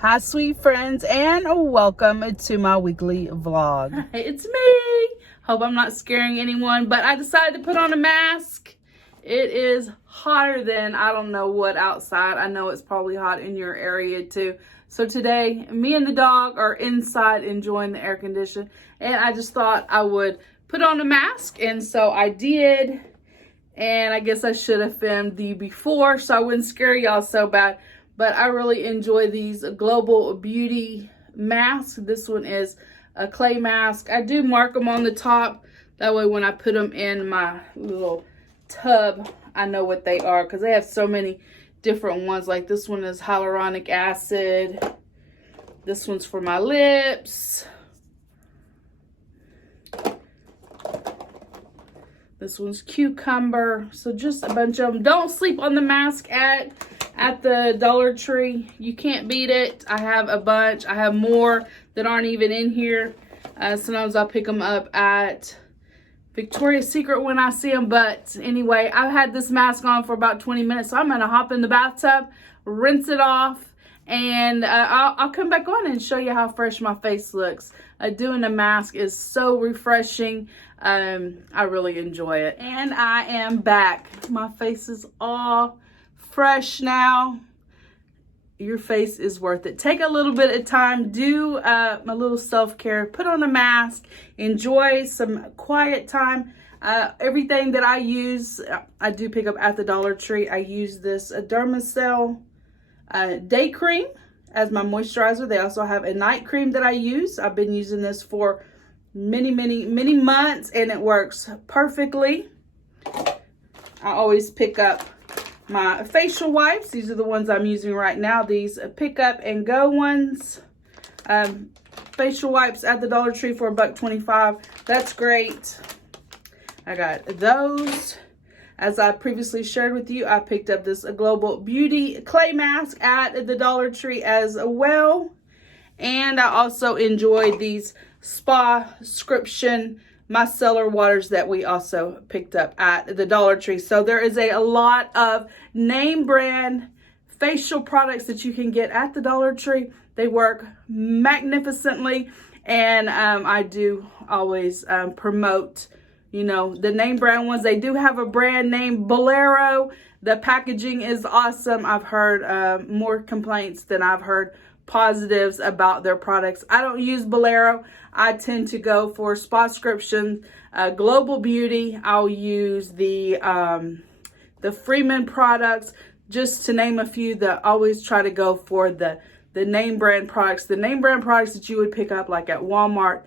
Hi, sweet friends, and welcome to my weekly vlog. It's me. Hope I'm not scaring anyone, but I decided to put on a mask. It is hotter than I don't know what outside. I know it's probably hot in your area too. So today, me and the dog are inside enjoying the air condition, and I just thought I would put on a mask, and so I did. And I guess I should have filmed the before so I wouldn't scare y'all so bad. But I really enjoy these Global Beauty masks. This one is a clay mask. I do mark them on the top. That way when I put them in my little tub, I know what they are. Because they have so many different ones. Like this one is hyaluronic acid. This one's for my lips. This one's cucumber. So just a bunch of them. Don't sleep on the mask at the Dollar Tree. You can't beat it. I have a bunch. I have more that aren't even in here. Sometimes I'll pick them up at Victoria's Secret when I see them. But anyway, I've had this mask on for about 20 minutes. So I'm going to hop in the bathtub, rinse it off, and I'll come back on and show you how fresh my face looks. Doing a mask is so refreshing. I really enjoy it. And I am back. My face is all fresh now. Your face is worth it. Take a little bit of time, do a little self-care, put on a mask, enjoy some quiet time. Everything that I use, I do pick up at the Dollar Tree. I use this Dermacell day cream as my moisturizer. They also have a night cream that I use. I've been using this for many months and it works perfectly. I always pick up my facial wipes. These are the ones I'm using right now. These pick up and go ones. Facial wipes at the Dollar Tree for $1.25. That's great. I got those. As I previously shared with you, I picked up this Global Beauty clay mask at the Dollar Tree as well. And I also enjoyed these Spa-scription micellar waters that we also picked up at the Dollar Tree. So there is a lot of name brand facial products that you can get at the Dollar Tree. They work magnificently, and I do always promote, you know, the name brand ones. They do have a brand name, Bolero. The packaging is awesome. I've heard more complaints than I've heard positives about their products. I don't use Bolero. I tend to go for Spa-scription, Global Beauty. I'll use the Freeman products, just to name a few. That always try to go for the name brand products. The name brand products that you would pick up like at Walmart,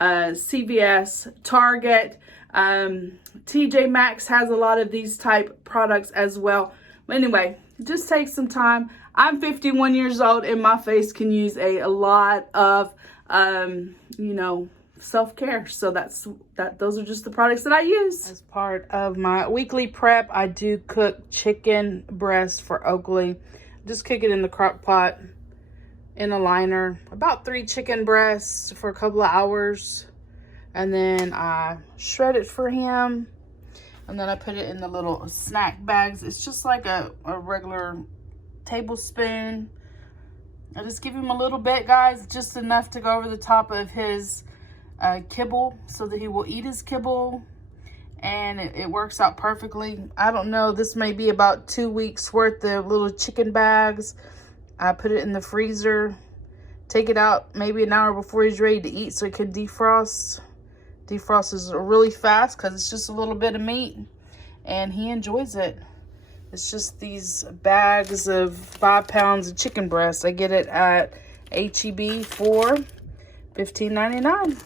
CVS, Target, TJ Maxx has a lot of these type products as well. But anyway, just take some time. I'm 51 years old and my face can use a lot of, you know, self-care. So those are just the products that I use. As part of my weekly prep, I do cook chicken breast for Oakley. Just cook it in the crock pot in a liner. About 3 chicken breasts for a couple of hours. And then I shred it for him. And then I put it in the little snack bags. It's just like a regular tablespoon. I just give him a little bit, guys, just enough to go over the top of his kibble so that he will eat his kibble. And it works out perfectly. I don't know, this may be about 2 weeks worth of little chicken bags. I put it in the freezer, take it out maybe an hour before he's ready to eat so it can defrost. Defrosts really fast because it's just a little bit of meat and he enjoys it. It's just these bags of 5 pounds of chicken breast. I get it at H-E-B for $15.99.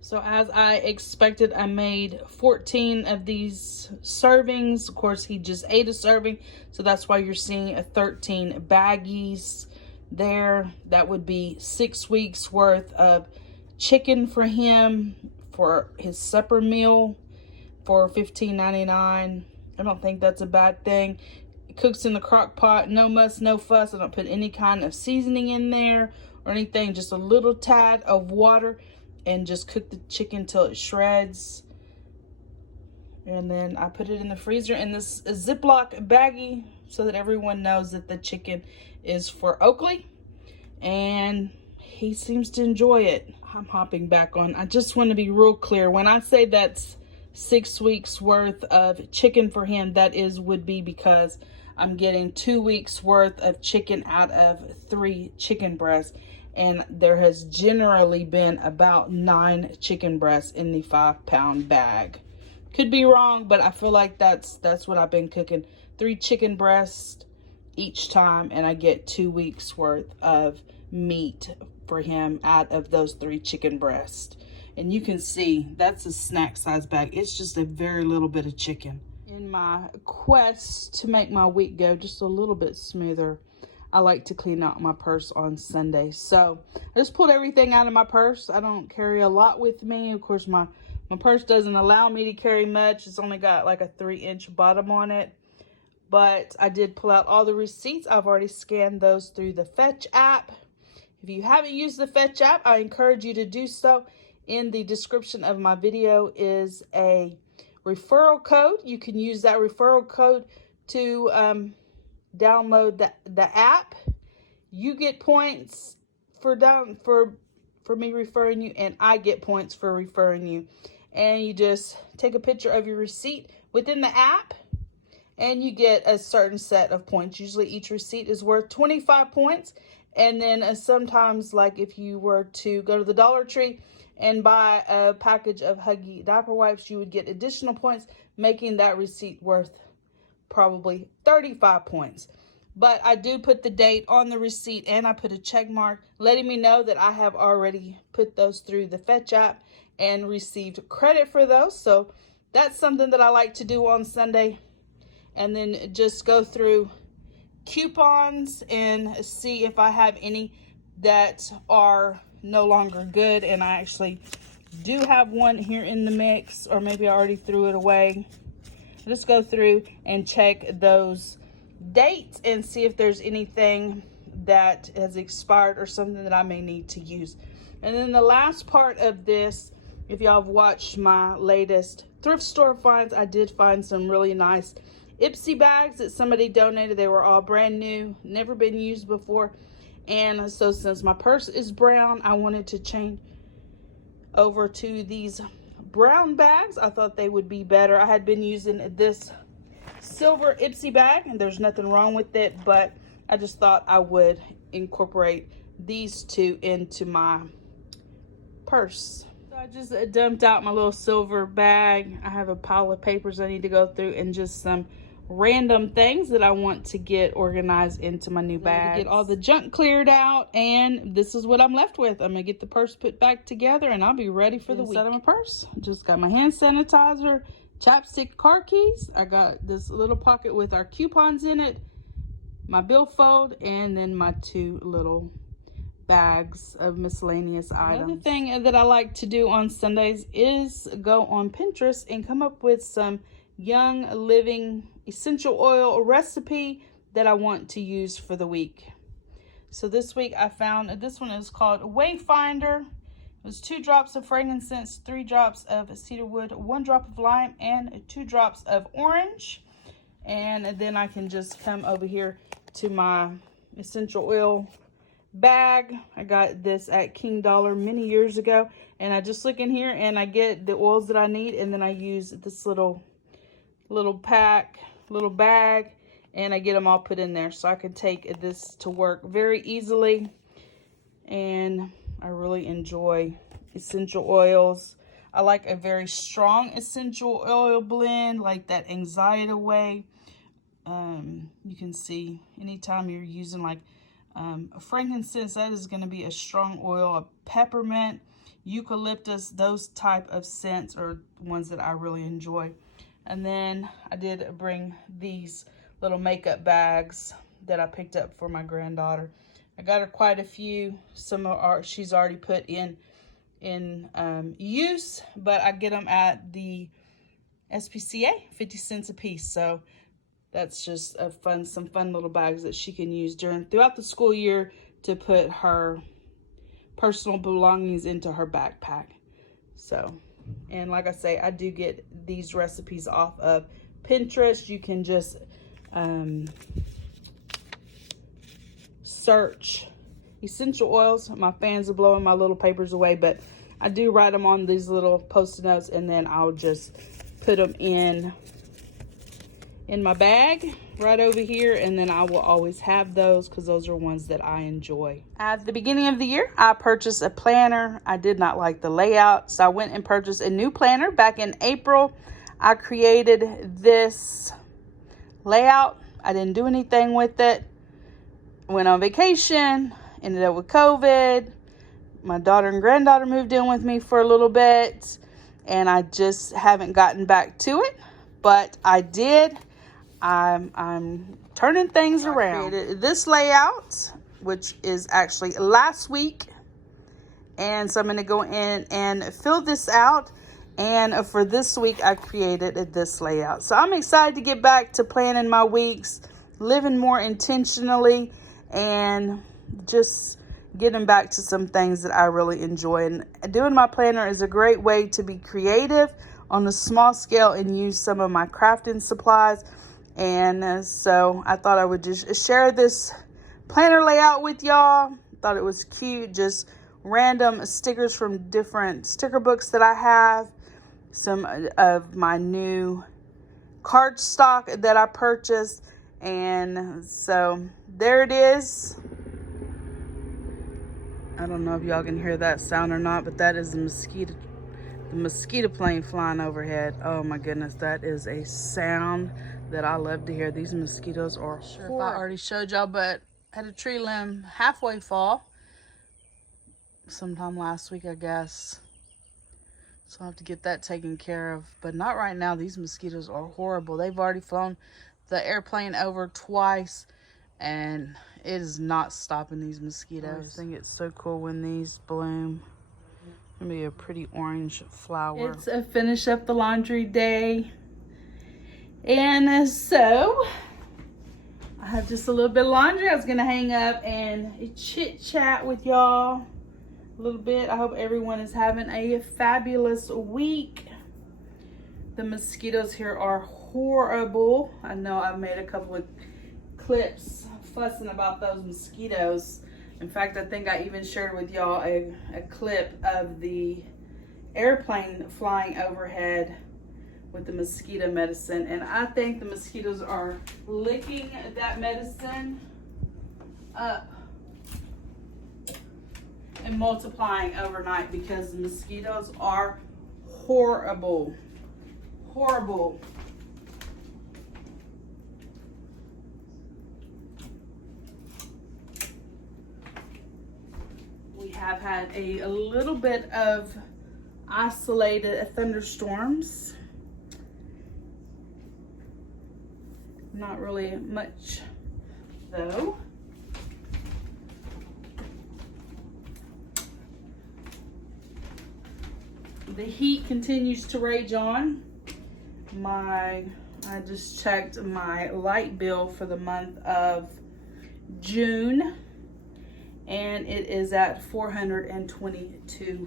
So as I expected, I made 14 of these servings. Of course, he just ate a serving, so that's why you're seeing 13 baggies there. That would be 6 weeks worth of chicken for him for his supper meal for $15.99. I don't think that's a bad thing. It cooks in the crock pot, no muss, no fuss. I don't put any kind of seasoning in there or anything, just a little tad of water, and just cook the chicken till it shreds. And then I put it in the freezer in this Ziploc baggie so that everyone knows that the chicken is for Oakley, and he seems to enjoy it. I'm hopping back on. I just want to be real clear. When I say that's 6 weeks worth of chicken for him, that would be because I'm getting 2 weeks worth of chicken out of 3 chicken breasts. And there has generally been about 9 chicken breasts in the 5-pound bag. Could be wrong, but I feel like that's what I've been cooking. 3 chicken breasts each time, and I get 2 weeks worth of meat for him out of those 3 chicken breasts. And you can see that's a snack size bag. It's just a very little bit of chicken. In my quest to make my week go just a little bit smoother, I like to clean out my purse on Sunday. So I just pulled everything out of my purse. I don't carry a lot with me. Of course, my purse doesn't allow me to carry much. It's only got like a 3-inch bottom on it. But I did pull out all the receipts. I've already scanned those through the Fetch app. If you haven't used the Fetch app, I encourage you to do so. In the description of my video is a referral code. You can use that referral code to download the app. You get points for me referring you, and I get points for referring you. And you just take a picture of your receipt within the app, and you get a certain set of points. Usually each receipt is worth 25 points. And then sometimes, like if you were to go to the Dollar Tree and buy a package of Huggy diaper wipes, you would get additional points, making that receipt worth probably 35 points. But I do put the date on the receipt, and I put a check mark letting me know that I have already put those through the Fetch app and received credit for those. So that's something that I like to do on Sunday. And then just go through coupons and see if I have any that are no longer good. And I actually do have one here in the mix, or maybe I already threw it away. Just go through and check those dates and see if there's anything that has expired or something that I may need to use. And then the last part of this, if y'all have watched my latest thrift store finds, I did find some really nice Ipsy bags that somebody donated. They were all brand new, never been used before. And so since my purse is brown, I wanted to change over to these brown bags. I thought they would be better. I had been using this silver Ipsy bag, and there's nothing wrong with it, but I just thought I would incorporate these two into my purse. So I just dumped out my little silver bag. I have a pile of papers I need to go through, and just some random things that I want to get organized into my new bag. Get all the junk cleared out, and this is what I'm left with. I'm gonna get the purse put back together, and I'll be ready for the week. Inside of my purse, just got my hand sanitizer, chapstick, car keys. I got this little pocket with our coupons in it, my billfold, and then my 2 little bags of miscellaneous items. Another thing that I like to do on Sundays is go on Pinterest and come up with some Young Living essential oil recipe that I want to use for the week. So this week I found this one is called Wayfinder. It was 2 drops of frankincense, 3 drops of cedarwood, 1 drop of lime, and 2 drops of orange. And then I can just come over here to my essential oil bag. I got this at King Dollar many years ago, and I just look in here and I get the oils that I need, and then I use this little bag, and I get them all put in there, so I can take this to work very easily. And I really enjoy essential oils. I like a very strong essential oil blend, like that Anxiety Way. You can see anytime you're using like a frankincense, that is going to be a strong oil. A peppermint, eucalyptus, those type of scents are ones that I really enjoy. And then I did bring these little makeup bags that I picked up for my granddaughter. I got her quite a few. Some are she's already put in use, but I get them at the SPCA, 50 cents a piece. So that's just some fun little bags that she can use throughout the school year to put her personal belongings into her backpack. So, and like I say, I do get these recipes off of Pinterest. You can just search essential oils. My fans are blowing my little papers away, but I do write them on these little post-it notes, and then I'll just put them in my bag right over here, and then I will always have those because those are ones that I enjoy. At the beginning of the year, I purchased a planner. I did not like the layout, so I went and purchased a new planner. Back in April, I created this layout. I didn't do anything with it. Went on vacation, ended up with COVID. My daughter and granddaughter moved in with me for a little bit, and I just haven't gotten back to it, but I did. I'm turning things around. I created this layout, which is actually last week, and so I'm going to go in and fill this out, and for this week I created this layout. So I'm excited to get back to planning my weeks, living more intentionally, and just getting back to some things that I really enjoy. And doing my planner is a great way to be creative on a small scale and use some of my crafting supplies. And so I thought I would just share this planner layout with y'all. Thought it was cute, just random stickers from different sticker books that I have, some of my new cardstock that I purchased. And so there it is. I don't know if y'all can hear that sound or not, but that is the mosquito plane flying overhead. Oh my goodness, that is a sound that I love to hear. These mosquitoes are sure if I already showed y'all, but had a tree limb halfway fall sometime last week, I guess. So I'll have to get that taken care of, but not right now. These mosquitoes are horrible. They've already flown the airplane over twice, and it is not stopping these mosquitoes. I think it's so cool when these bloom. It's gonna be a pretty orange flower. It's a finish up the laundry day. And so I have just a little bit of laundry I was gonna hang up and chit chat with y'all a little bit. I hope everyone is having a fabulous week. The mosquitoes here are horrible. I know I've made a couple of clips fussing about those mosquitoes. In fact, I think I even shared with y'all a clip of the airplane flying overhead with the mosquito medicine, and I think the mosquitoes are licking that medicine up and multiplying overnight, because the mosquitoes are horrible. Horrible. We have had a little bit of isolated thunderstorms. Not really much though. The heat continues to rage on. I just checked my light bill for the month of June, and it is at $422.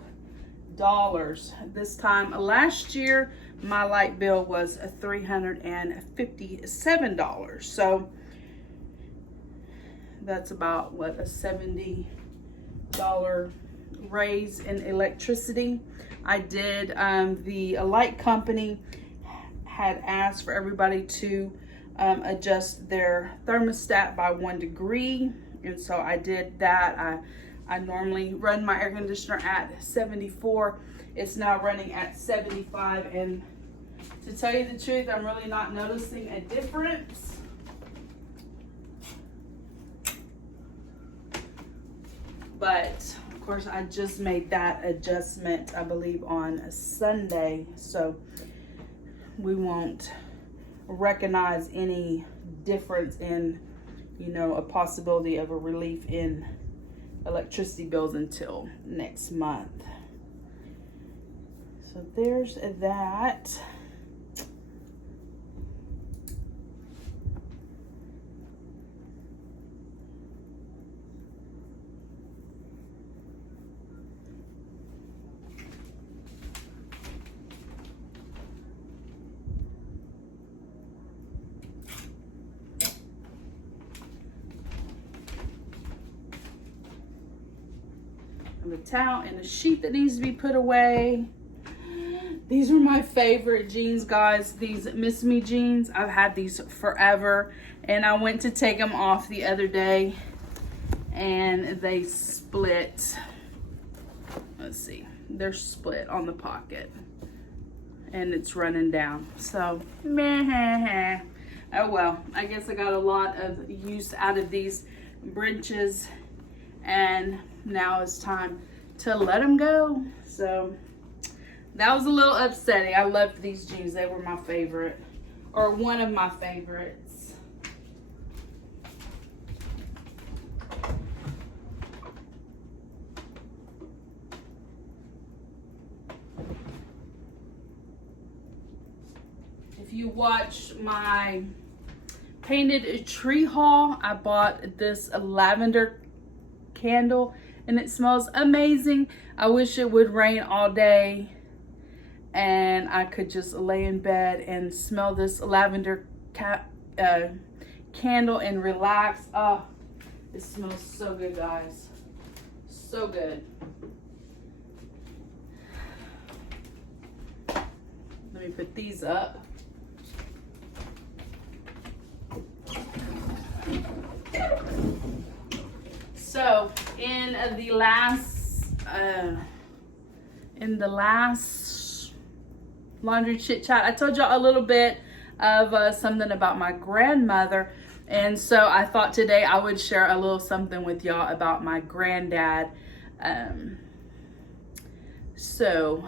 This time last year, my light bill was $357. So that's about what, a $70 raise in electricity. I did, the light company had asked for everybody to adjust their thermostat by 1 degree, and so I did that. I normally run my air conditioner at 74. It's now running at 75, and to tell you the truth, I'm really not noticing a difference. But of course, I just made that adjustment, I believe, on Sunday, so we won't recognize any difference in, you know, a possibility of a relief in electricity bills until next month. So there's that. I have a towel and a sheet that needs to be put away. These are my favorite jeans, guys. These Miss Me jeans. I've had these forever. And I went to take them off the other day and they split. Let's see. They're split on the pocket. And it's running down. So, meh. Oh well. I guess I got a lot of use out of these breeches. And now it's time to let them go. So that was a little upsetting. I loved these jeans. They were my favorite, or one of my favorites. If you watch my painted tree haul, I bought this lavender candle and it smells amazing. I wish it would rain all day and I could just lay in bed and smell this lavender candle and relax. Oh, it smells so good, guys. So good. Let me put these up. So in the last laundry chit chat, I told y'all a little bit of something about my grandmother, and so I thought today I would share a little something with y'all about my granddad. So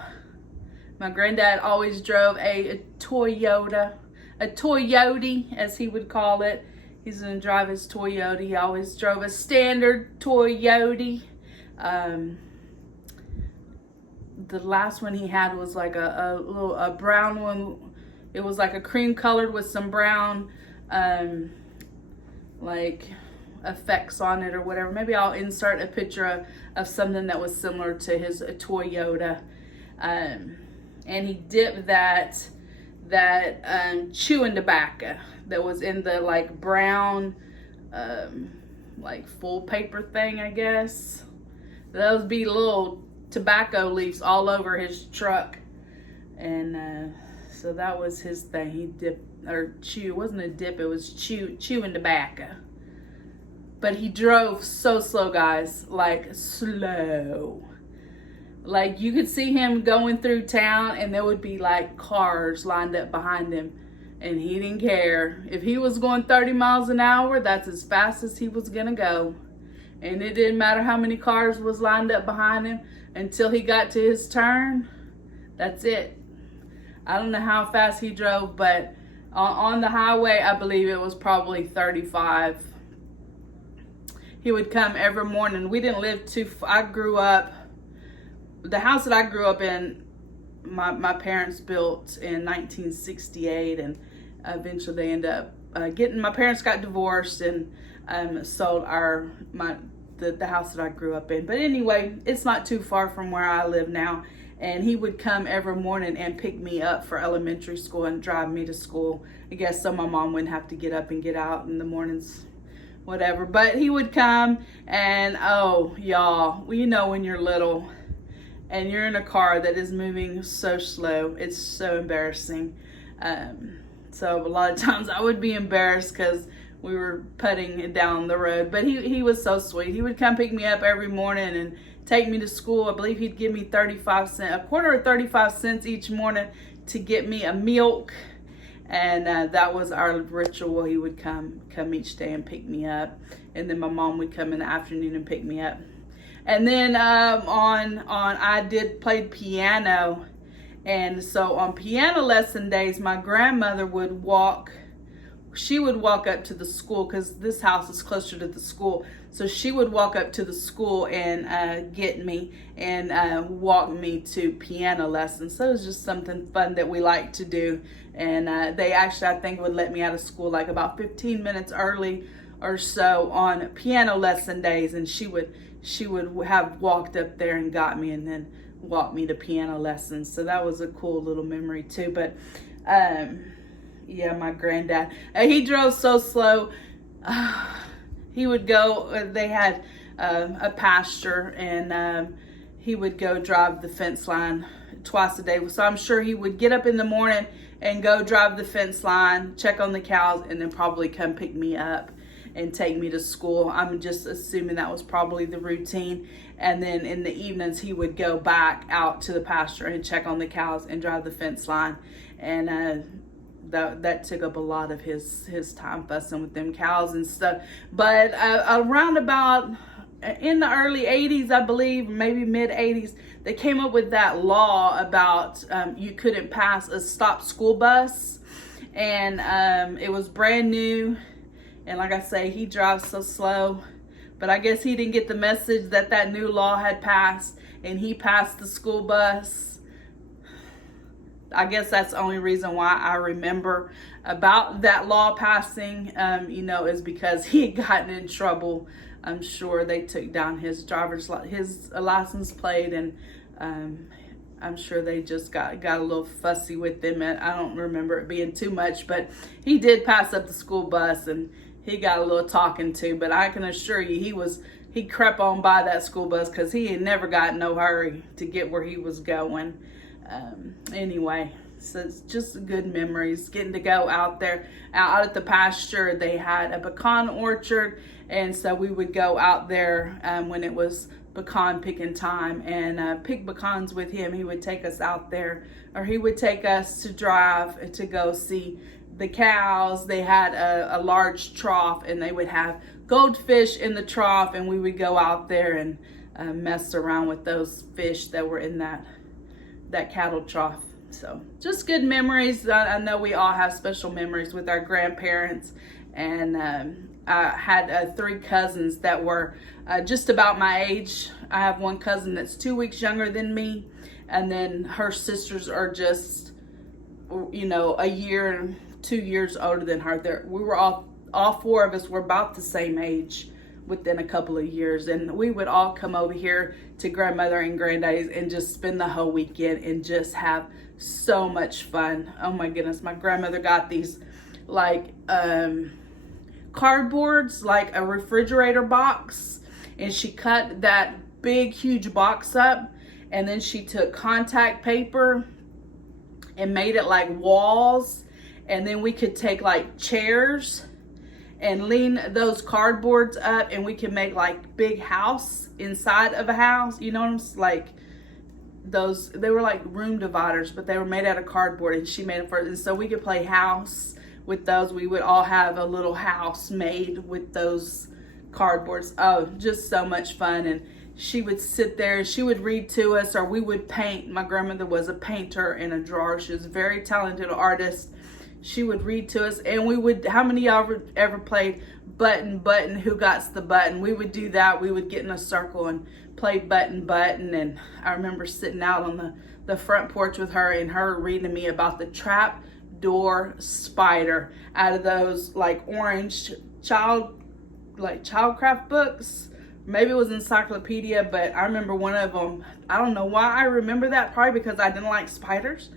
my granddad always drove a Toyota as he would call it. He's gonna drive his Toyota. He always drove a standard Toyota. The last one he had was like a brown one. It was like a cream colored with some brown like effects on it or whatever. Maybe I'll insert a picture of something that was similar to his Toyota. And he dipped that chewing tobacco that was in the like brown like full paper thing, I guess. Those be little tobacco leaves all over his truck, and so that was his thing. He dipped or chew. It wasn't a dip, it was chewing tobacco. But he drove so slow, guys, like slow. Like you could see him going through town and there would be like cars lined up behind him and he didn't care. If he was going 30 miles an hour, that's as fast as he was gonna go. And it didn't matter how many cars was lined up behind him until he got to his turn. That's it. I don't know how fast he drove, but on the highway, I believe it was probably 35. He would come every morning. We didn't live too far. I grew up, the house that I grew up in, my parents built in 1968, and eventually they ended up my parents got divorced and sold the house that I grew up in. But anyway, it's not too far from where I live now. And he would come every morning and pick me up for elementary school and drive me to school. I guess so my mom wouldn't have to get up and get out in the mornings, whatever. But he would come and, oh, y'all, well, you know when you're little and you're in a car that is moving so slow, it's so embarrassing. So a lot of times I would be embarrassed because we were putting down the road. But he was so sweet. He would come pick me up every morning and take me to school. I believe he'd give me 35 cents, a quarter of 35 cents each morning to get me a milk. And that was our ritual. He would come each day and pick me up. And then my mom would come in the afternoon and pick me up. And then I played piano. And so on piano lesson days, my grandmother would walk up to the school because this house is closer to the school. So she would walk up to the school and get me and walk me to piano lessons. So it was just something fun that we liked to do. And they actually, I think, would let me out of school like about 15 minutes early or so on piano lesson days. And she would have walked up there and got me and then walked me to piano lessons. So that was a cool little memory too. But yeah, my granddad, he drove so slow. He would go, they had a pasture, and he would go drive the fence line twice a day. So I'm sure he would get up in the morning and go drive the fence line, check on the cows, and then probably come pick me up and take me to school. I'm just assuming that was probably the routine. And then in the evenings, he would go back out to the pasture and check on the cows and drive the fence line. And that took up a lot of his time fussing with them cows and stuff. But around about in the early 80s, I believe, maybe mid 80s, they came up with that law about you couldn't pass a stop school bus. And it was brand new. And like I say, he drives so slow. But I guess he didn't get the message that that new law had passed, and he passed the school bus. I guess that's the only reason why I remember about that law passing, is because he had gotten in trouble. I'm sure they took down his license plate, and I'm sure they just got a little fussy with him. And I don't remember it being too much, but he did pass up the school bus, and he got a little talking to. But I can assure you, he crept on by that school bus, because he had never got in no hurry to get where he was going. Anyway, so it's just good memories, getting to go out there, out at the pasture. They had a pecan orchard, and so we would go out there when it was pecan picking time and pick pecans with him. He would take us out there, or he would take us to drive to go see the cows. They had a large trough, and they would have goldfish in the trough, and we would go out there and mess around with those fish that were in that cattle trough. So just good memories. I know we all have special memories with our grandparents, and I had 3 cousins that were just about my age. I have one cousin that's 2 weeks younger than me, and then her sisters are just, a year, 2 years older than her. We were all 4 of us were about the same age within a couple of years, and we would all come over here to grandmother and granddaddy's and just spend the whole weekend and just have so much fun. Oh my goodness, my grandmother got these cardboards, like a refrigerator box, and she cut that big huge box up, and then she took contact paper and made it like walls, and then we could take like chairs and lean those cardboards up, and we can make like big house inside of a house. You know what I'm like? They were like room dividers, but they were made out of cardboard, and she made them for us. And so we could play house with those. We would all have a little house made with those cardboards. Oh, just so much fun. And she would sit there and she would read to us, or we would paint. My grandmother was a painter and a drawer. She was a very talented artist. She would read to us, and we would, how many of y'all ever played button, who got the button? We would do that. We would get in a circle and play button. And I remember sitting out on the front porch with her, and her reading to me about the trap door spider out of those like orange childcraft books. Maybe it was encyclopedia, but I remember one of them. I don't know why I remember that, probably because I didn't like spiders.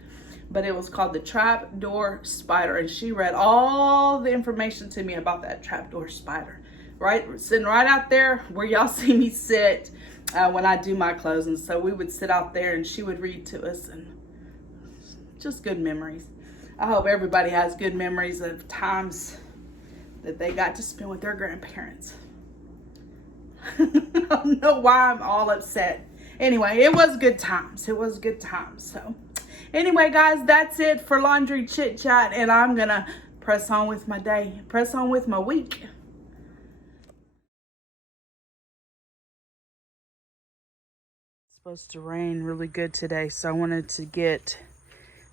But it was called the trapdoor spider, and she read all the information to me about that trapdoor spider. Right, sitting right out there where y'all see me sit when I do my closing. So we would sit out there, and she would read to us, and just good memories. I hope everybody has good memories of times that they got to spend with their grandparents. I don't know why I'm all upset. Anyway, it was good times. So anyway, guys, that's it for laundry chit chat, and I'm gonna press on with my day, press on with my week. It's supposed to rain really good today, so I wanted to get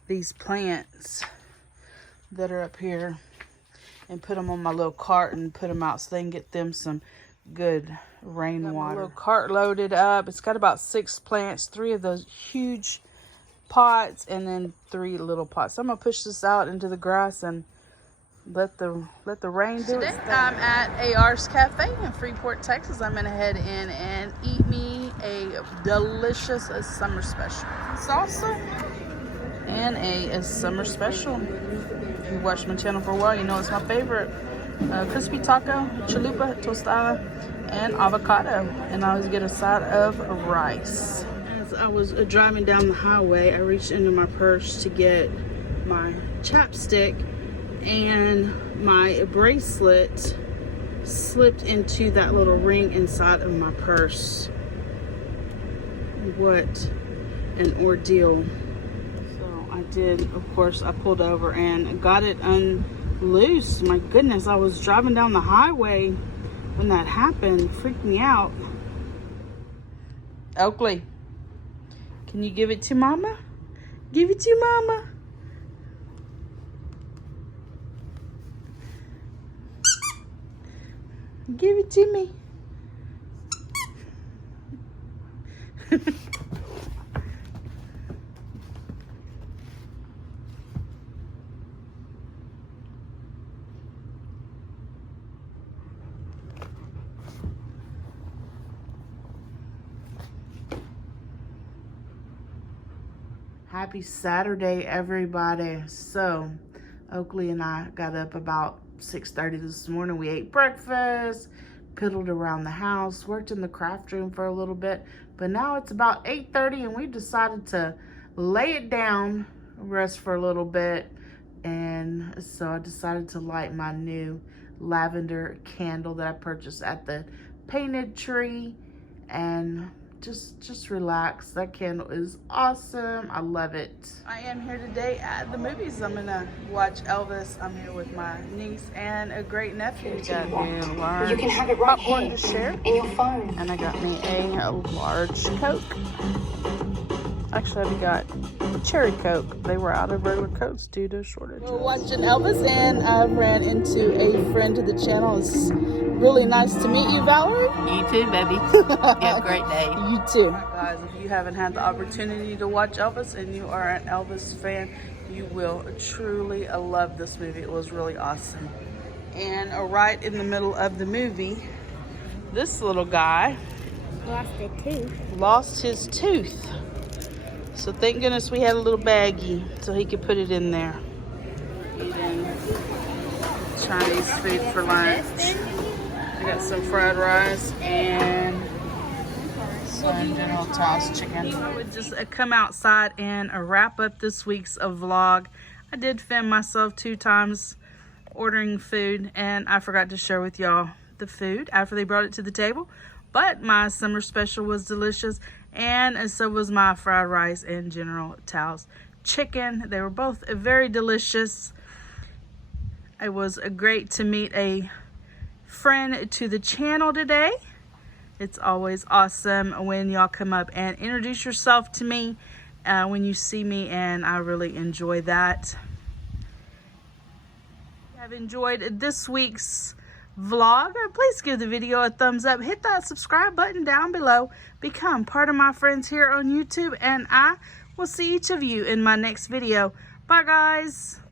these plants that are up here and put them on my little cart and put them out so they can get them some good rainwater. My little cart loaded up. It's got about 6 plants, 3 of those huge pots, and then 3 little pots. So I'm gonna push this out into the grass and let the rain do it. Today I'm at AR's Cafe in Freeport, Texas. I'm gonna head in and eat me a delicious summer special salsa and a summer special. If you watched my channel for a while, you know it's my favorite. crispy taco, chalupa, tostada, and avocado. And I always get a side of rice. As I was driving down the highway, I reached into my purse to get my chapstick, and my bracelet slipped into that little ring inside of my purse. What an ordeal. So I did, of course, I pulled over and got it unloosed. My goodness, I was driving down the highway when that happened. Freaked me out. Oakley, can you give it to Mama? Give it to Mama. Give it to me. Happy Saturday, everybody. So Oakley and I got up about 6:30 this morning. We ate breakfast, piddled around the house, worked in the craft room for a little bit, but now it's about 8:30 and we decided to lay it down, rest for a little bit. And so I decided to light my new lavender candle that I purchased at the Painted Tree and just relax. That candle is awesome. I love it. I am here today at the movies. I'm gonna watch Elvis. I'm here with my niece and a great nephew. Got me a large You can have it right popcorn here to share, in your phone. and I got me a large Coke. Actually, I got a cherry Coke. They were out of regular Cokes due to shortage. We're watching Elvis, and I ran into a friend of the channel. It's really nice to meet you, Valerie. You too, baby. Have a great day. You too. Guys, if you haven't had the opportunity to watch Elvis and you are an Elvis fan, you will truly love this movie. It was really awesome. And right in the middle of the movie, this little guy lost his tooth. So thank goodness we had a little baggie so he could put it in there. Eating Chinese food for lunch. I got some fried rice and some General Tso's chicken. I would just come outside and wrap up this week's vlog. I did film myself 2 times ordering food, and I forgot to share with y'all the food after they brought it to the table. But my summer special was delicious, and so was my fried rice and General Tso's chicken. They were both very delicious. It was great to meet a friend to the channel today. It's always awesome when y'all come up and introduce yourself to me when you see me, and I really enjoy that. If you have enjoyed this week's vlog, please give the video a thumbs up, hit that subscribe button down below, become part of my friends here on YouTube, and I will see each of you in my next video. Bye guys.